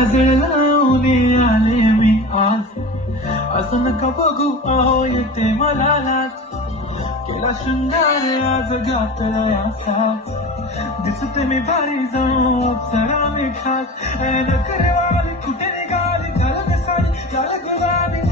काजळ लावून आले मी आज, असं नका बघू अहो येते मला लाज. केला शृंगार आज घातला साज, दिसते मी भारी जाऊ अप्सरा मी खास. नखरे वाली कुठे निघाली घालत साडी लाल गुलाबी